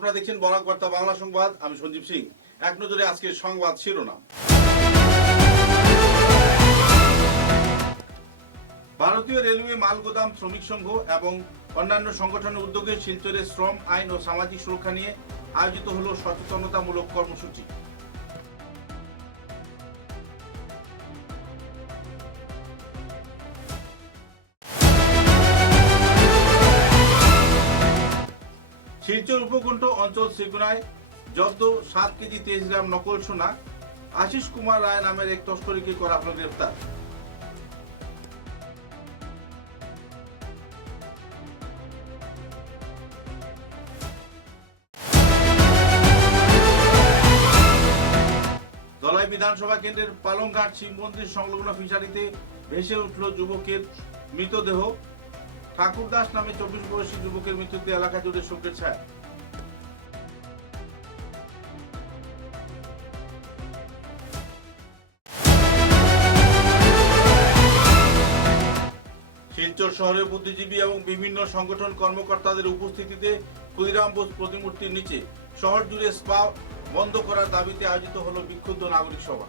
আপনারা দেখছেন বরাক বার্তা বাংলা সংবাদ। আমি সঞ্জীব সিং। এক নজরে আজকের সংবাদ শিরোনাম। ভারতীয় রেলওয়ে মালগোদাম শ্রমিক সংঘ এবং অন্যান্য সংগঠনের উদ্যোগে শিলচরে শ্রম আইন ও সামাজিক সুরক্ষা নিয়ে আয়োজিত হল সচেতনতামূলক কর্মসূচি। শিলচর উপকণ্ঠ অঞ্চল শ্রীগুনায় জব্দ 7 কেজি 23 গ্রাম নকল সোনা। আশিস কুমার রায় নামের এক তস্করীকে করা হল গ্রেফতার। ধলাই বিধানসভা কেন্দ্রের পালংঘাট শিব মন্দির সংলগ্ন ফিশারিতে ভেসে উঠল যুবকের মৃতদেহ। ঠাকুরদাস নামে 24 বয়সী যুবকের মৃত্যুতে এলাকা জুড়ে শোকের ছায়া। শিলচর শহরের বুদ্ধিজীবী এবং বিভিন্ন সংগঠন কর্মকর্তাদের উপস্থিতিতে ক্ষুদিরাম বোস প্রতিমূর্তির নিচে শহর জুড়ে স্পা বন্ধ করার দাবিতে আয়োজিত হল বিক্ষুব্ধ নাগরিক সভা।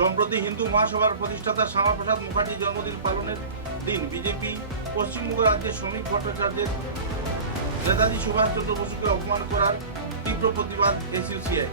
সম্প্রতি হিন্দু মহাসভার প্রতিষ্ঠাতা শ্যামাপ্রসাদ মুখার্জির জন্মদিন পালনের দিন বিজেপি পশ্চিমবঙ্গ রাজ্যের শ্রমিক ভট্টাচার্যের নেতাজি সুভাষচন্দ্র বসুকে অপমান করার তীব্র প্রতিবাদ এসইউসিআই।